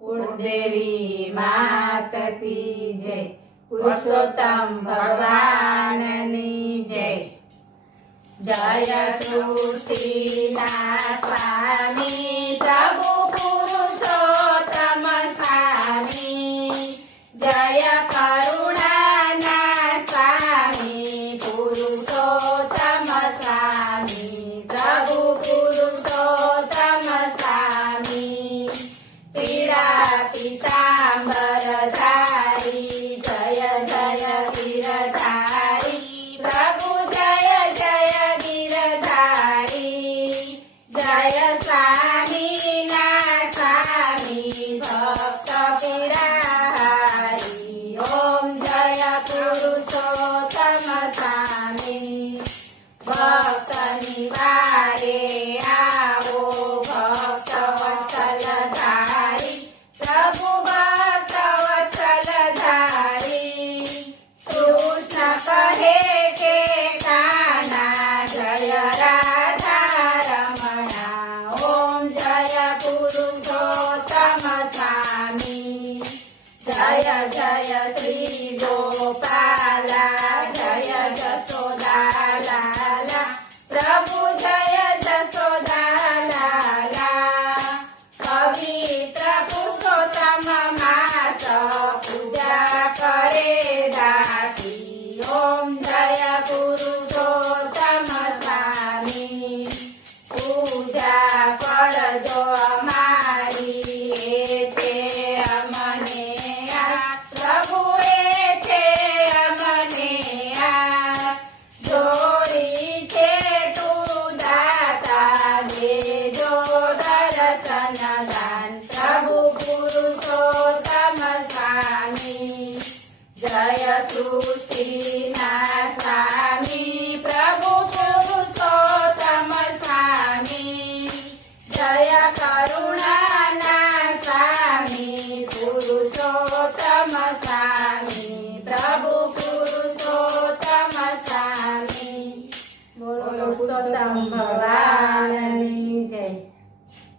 कुलदेवी मात की जय, पुरुषोत्तम भगवाननी जय। जय सृष्टिना स्वामी प्रभु पुरुषोत्तम स्वामी, जय करुणाना स्वामी पुरुषोत्तम स्वामी, प्रभु पुरुषोत्तम स्वामी। पीड़ा पीताम्बरधारी जय जय गिरधारी, प्रभु जय जय गिरधारी। जय स्वामी ना स्वामी भक्त पीड़ाहारी, ओम जय पुरुषोत्तम स्वामी। भक्त निवारे आवो भक्त वत्सलधारी, प्रभु भक्त वत्सलधारी। कृष्ण कहे के कान्हा जय राधा रमणा, ओम जय पुरुषोत्तम स्वामी। जय जय श्री गोपाला जय जसोदा लाला, प्रभु जय जसोदा लाला। पवित्र पुरुषोत्तम मास पूजा करे दासी, ओम जय पुरुषोत्तम स्वामी। पूजा करजो अमारी एते अमने आ, प्रभु एते अमने आ। जोड़ी छे तू दाता देजो दर्शन दान, प्रभु पुरुषोत्तम स्वामी। जय सृष्टिना स्वामी प्रभु पुरुषोत्तम स्वामी, जय करुणा